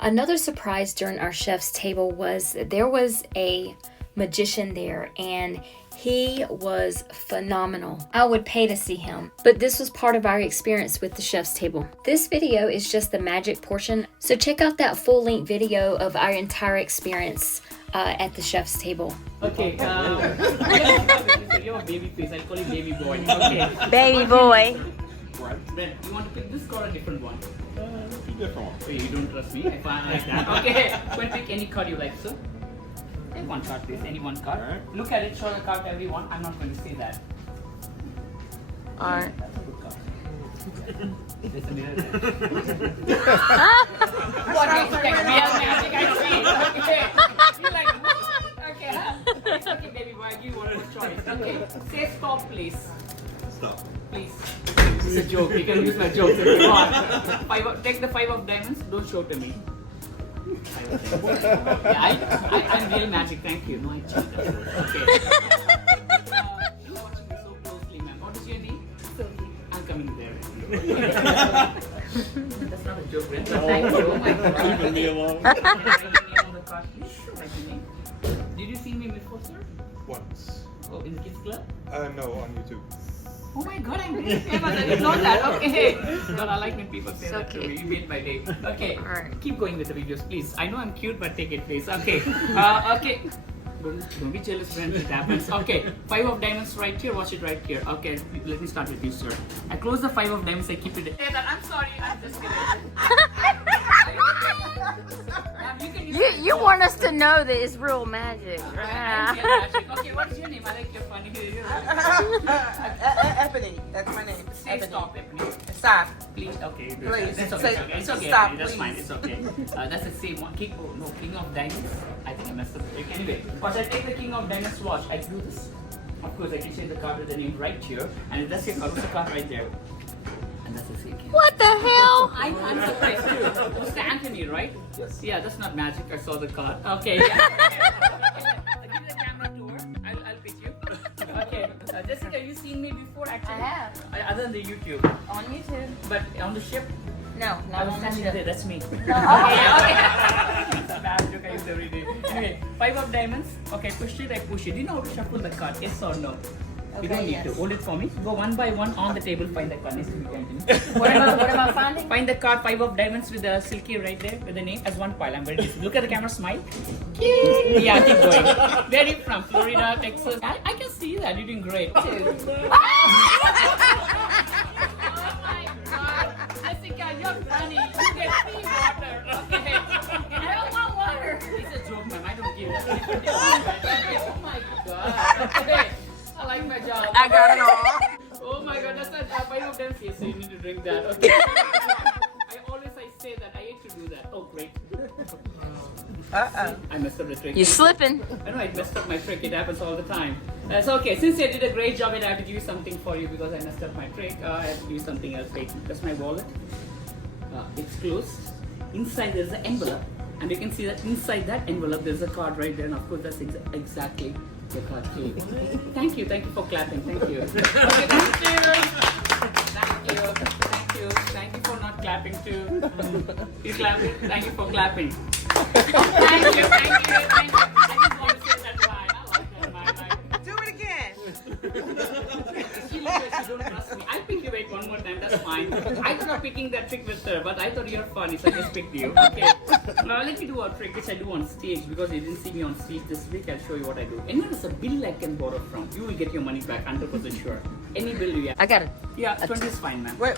Another surprise during our chef's table was there was a magician there, and he was phenomenal. I would pay to see him, but this was part of our experience with the chef's table. This video is just the magic portion, so check out that full-length video of our entire experience at the chef's table. Okay, you're a baby face. I'll call you baby boy. Okay. Baby boy. Then you want to pick this card or a different one? Different one. So you don't trust me? I find like that. Okay, go and pick any card you like, sir. Take one card, please. Any one card. Alright. Look at it. Show the card to everyone. I'm not going to say that. Alright. That's a good card. There's a mirror there. What is it? Real magic, I see. Okay. You like what? Okay, huh? It's okay, baby boy. I give you one more choice. Okay. Say stop, please. Stop. Please. It's a joke. You can use my jokes if you want. Take the 5 of diamonds. Don't show to me. Yeah, I'm real magic. Thank you. No, I cheated. Okay. You're watching me so closely, ma'am. What is your name? Sophie. I'm coming there. That's not a joke, right? Thank you. Oh my God. Leave me alone. Write your name on the card, please. Write your name. Did you see me before, sir? Once. Oh, in the kids club? No, on YouTube. Oh my God, I'm really famous. I didn't know that. Okay. God, I like when people say So that to me. cute. You made my day. Okay. Alright. Keep going with the videos, please. I know I'm cute, but take it, please. Okay. Okay. Don't be jealous when it happens. Okay. 5 of diamonds right here. Watch it right here. Okay. Let me start with you, sir. I close the 5 of diamonds. I keep it. Say that. I'm sorry. I'm just kidding. You want us to know that it's real magic. I'm real magic. Okay. What's your name? I like your funny. Ebony, that's my name. Say Ebony. stop, Ebony. Stop. Please, okay. Please. That's okay. Say- It's okay. It's okay. stop, That's please. fine. It's okay. That's the same one. King, oh, no, King of Diamonds. I think I messed up the trick. Anyway, once I take the King of Diamonds watch, I do this. Of course, I can change the card with the name right here, and that's your card. What's the card right there? And that's the same King. What the hell? I'm surprised too. Mr. Anthony, right? Yes. Yeah, that's not magic. I saw the card. Okay. Give the camera to her. I'll pick you. Okay. Jessica, you seen me before actually? I have. Other than the YouTube. On YouTube? But on the ship? No, I not was on the standing ship. there, that's me. Okay. It's a bad joke I use every day. Anyway, 5 of diamonds. Okay, push it, I push it. Do you know how to shuffle the card? Yes or no? You don't need to. Hold it for me. Go one by one on the table, find the card. Nice to meet you. What am I finding? Find the card, 5 of diamonds with the silky right there, with the name as one pile. I'm very easy. Look at the camera, smile. Yeah, keep going. Where are you from? Florida, Texas? I can see that. You're doing great. Oh my God. Jessica, you're funny. You get free water. Okay. I don't want water. It's a joke, ma'am. I don't give it. Oh my God. Okay. I like my job. I got it all. Oh my God, that's a 5 of them. Yes, so you need to drink that. Okay. I say that. I hate to do that. Oh, great. Uh-oh. I messed up the trick. You're slipping. I know I messed up my trick. It happens all the time. That's okay. Since you did a great job, I have to give you something for you because I messed up my trick. I have to give you something else. Wait, that's my wallet. It's closed. Inside there's an envelope, and you can see that inside that envelope there's a card right there. And of course, that's exactly the card too. Thank you for clapping. Thank you. Okay, thank you for not clapping too. You clapping? Thank you for clapping. Thank you. I just want to say that line. I like that line. Do it again. She looks like she don't trust me. I'll pick you wait one more time. That's fine. I thought of picking that trick with her, but I thought you're funny, so I just picked you. Okay. Now let me do a trick which I do on stage because you didn't see me on stage this week. I'll show you what I do. Anyone has a bill I can borrow from, you will get your money back 100% sure. Any bill you have. I got it. Yeah, 20 is fine, man. Wait.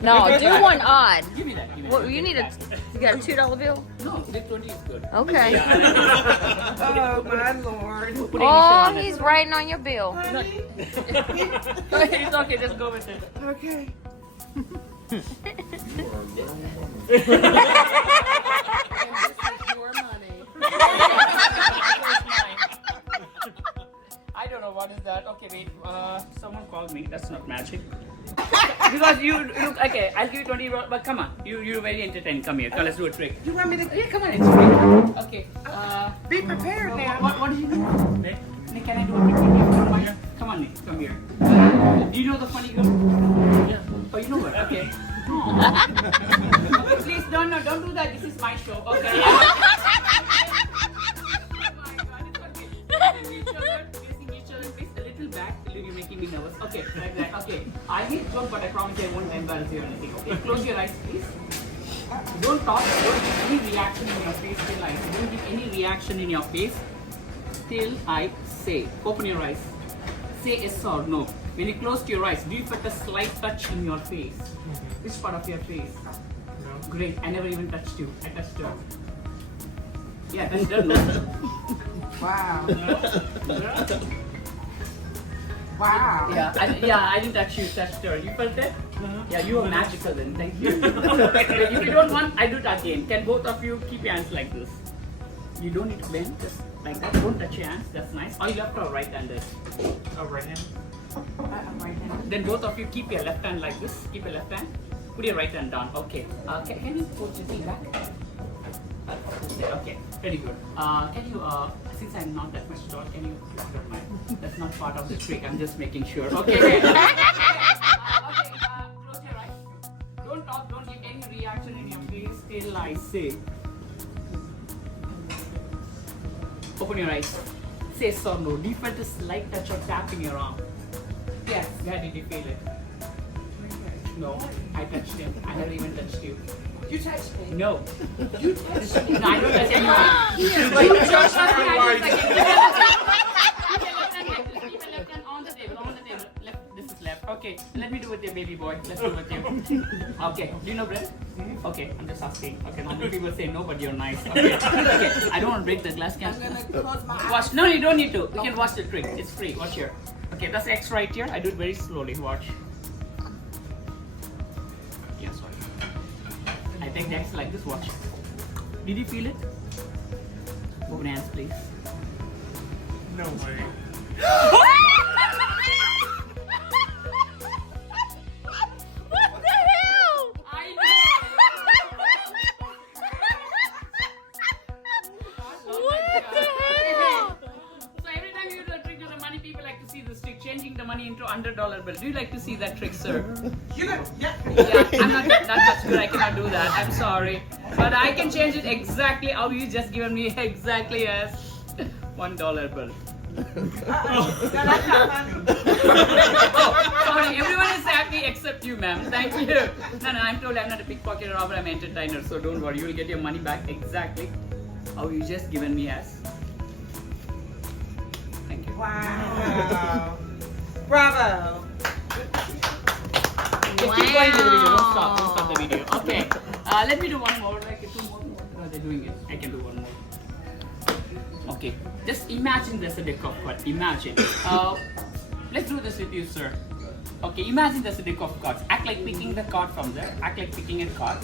No, do one odd. Give me that. What, you need a, you got a $2 bill? No, the 20 is good. Okay. Oh, my Lord. Put Oh, initial on he's it. writing on your bill. Honey. It's okay, just go with it. Okay. This is your money. I don't know what is that. Okay, wait. Someone called me. That's not magic. Because you look okay. I'll give you 20, but come on. You're very entertaining. Come here. Come, let's do a trick. You want me to Yeah, come on. It's trick. Okay. be prepared now? What did you do? Nick, can I do a trick with you? Come on, Nick. Come here. Do you know the funny girl? Yeah. Oh, you know her. Okay. Okay, please, don't do that. This is my show. Okay. Yeah. Oh my God, it's okay. Facing each other, please. A little back. You're making me nervous. Okay, like that. Okay. I need joke, but I promise I won't embarrass you or anything. Okay, close your eyes, please. Don't talk. Don't give any reaction in your face till I say. Don't give any reaction in your face till I say. Open your eyes. Say yes or no. When you close your eyes, do you feel a slight touch in your face? Which part of your face? No. Great. I never even touched you. I touched her. Yeah, touched her. No. Wow. No. Wow. Yeah, I didn't touch you. Touched her. You felt it? Yeah, you are magical then. Thank you. If you don't want, I do it again. Can both of you keep your hands like this? You don't need to bend. Just like that. Don't touch your hands. That's nice. Or left or right handed? Right hand. Right hand. Then both of you keep your left hand like this. Keep your left hand. Put your right hand down. Okay. Can you put your feet back? Okay. Very good. Can you, since I'm not that much tall, can you? That's not part of the trick. I'm just making sure. Okay. Okay. Close your eyes. Don't talk. Don't give any reaction in your face till I say. Open your eyes. Say yes or no. Do you feel a slight touch or tap in your arm? Yes. Where did you feel it? No. I touched him. I never even touched you. You touched me. No. You touched me. No, I don't touch anyone. But you touched Keep your left hand on the table. Left. This is left. Okay. Let me do with your baby boy. Let's do with you. Okay. Do you know bread? Okay. I'm just asking. Okay. Normally people say no, but you're nice. Okay. Okay. I don't want to break the glass can. I'm gonna close my eyes. Watch. No, you don't need to. You can watch the trick. It's free. Watch here. Okay. That's X right here. I do it very slowly. Watch. Yeah, sorry. I take the X like this. Watch. Did you feel it? Open hands, please. No way. What the hell? I know. What the hell? So every time you do a trick to the money, people like to see this trick, changing the money into $100 bill. Do you like to see that trick, sir? Yeah. Yeah, I'm not that much good. I cannot do that. I'm sorry, but I can change it exactly how you just given me exactly as $1 bill. Uh-oh. That's not funny. Oh, sorry, everyone is happy except you, ma'am. Thank you. No, I'm told I'm not a pickpocket robber. I'm an entertainer, so don't worry. You will get your money back exactly how you just given me as. Thank you. Wow. Bravo. Okay, keep going with the video. Don't stop the video. Okay. Let me do one more. Like two more. What are they doing it? I can do one more. Okay. Just imagine there's a deck of cards. Imagine. Let's do this with you, sir. Okay. Imagine there's a deck of cards. Act like picking the card from there. Act like picking a card.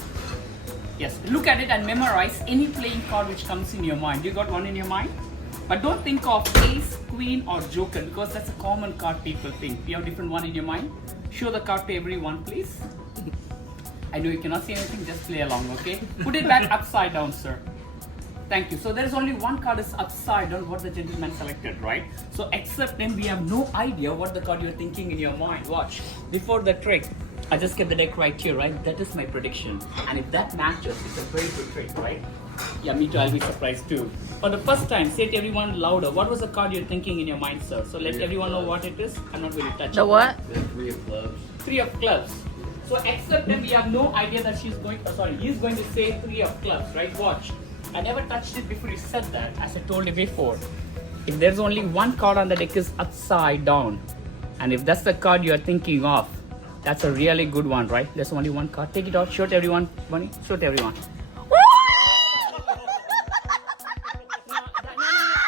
Yes. Look at it and memorize any playing card which comes in your mind. You got one in your mind? But don't think of ace, queen or joker because that's a common card people think. You have a different one in your mind? Show the card to everyone, please. I know you cannot see anything, just play along, okay? Put it back upside down, sir. Thank you. So there is only one card is upside down, what the gentleman selected, right? So except him, we have no idea what the card you're thinking in your mind. Watch. Before the trick, I just kept the deck right here, right? That is my prediction. And if that matches, it's a very good trick, right? Yeah, me too. I'll be surprised too. For the first time, say to everyone louder. What was the card you're thinking in your mind, sir? So let everyone know what it is. I'm not going to touch it. The what? The 3 of clubs. 3 of clubs. So except him, we have no idea that he's going to say 3 of clubs, right? Watch. I never touched it before you said that, as I told you before. If there's only one card on the deck is upside down, and if that's the card you're thinking of, that's a really good one, right? There's only one card. Take it out, show it everyone, Bunny. Show it everyone.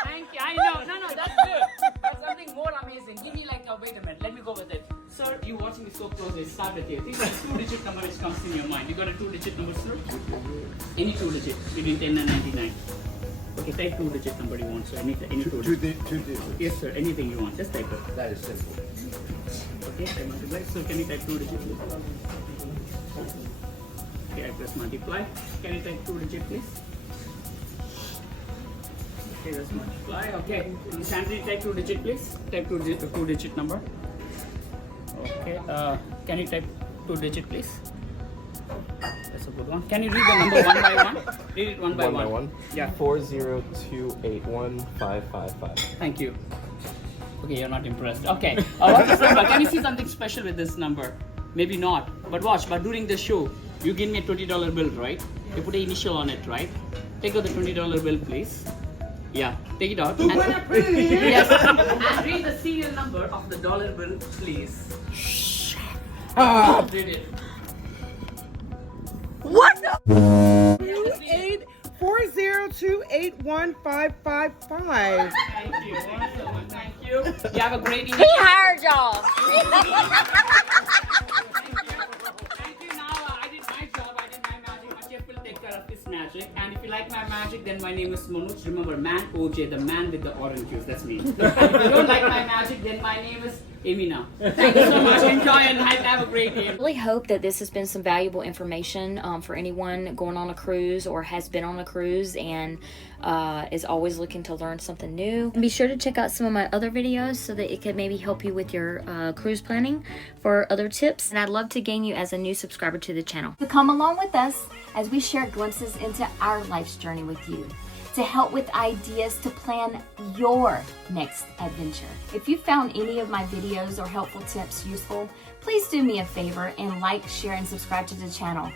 Thank you. I know. No, that's good. That's something more amazing. Give me like a, wait a minute. Let me go with it. Sir, you watching me so closely. Start with here. Think of a 2-digit number which comes in your mind. You got a 2-digit number, sir? Any 2-digit between 10 and 99. Okay, type 2-digit number you want, sir. Any 2 digits. Yes, sir. Anything you want. Just type it. That is simple. Okay, I multiply. So can you type 2 digits? Okay, I press multiply. Can you type 2 digit, please? Okay, let's multiply. Okay, Sandri, type 2 digit, please. Type 2 digit number. Okay, can you type 2 digit, please? That's a good one. Can you read the number one by one? Read it one by One by one? Yeah. 402815555. Thank you. Okay, you're not impressed. Okay. What's this number? Can you see something special with this number? Maybe not. But watch. But during the show, you give me a $20 bill, right? You put an initial on it, right? Take out the $20 bill, please. Yeah. Take it out. Yes. And read the serial number of the dollar bill, please. Read it. What the? 402815555. Thank you. Thank you so much. Thank you. You have a great evening. He hired y'all. Thank you. Now I did my job. I did my magic. My chef will take care of this magic. And if you like my magic, then my name is Manoj. Remember, Man OJ, the man with the orange juice. That's me. And if you don't like my magic, then my name is Emina. Thank you so much. Enjoy and have a great day. I really hope that this has been some valuable information for anyone going on a cruise or has been on a cruise and is always looking to learn something new. And be sure to check out some of my other videos so that it could maybe help you with your cruise planning for other tips. And I'd love to gain you as a new subscriber to the channel. So come along with us as we share glimpses into our life's journey with you to help with ideas to plan your next adventure. If you found any of my videos or helpful tips useful, please do me a favor and like, share, and subscribe to the channel.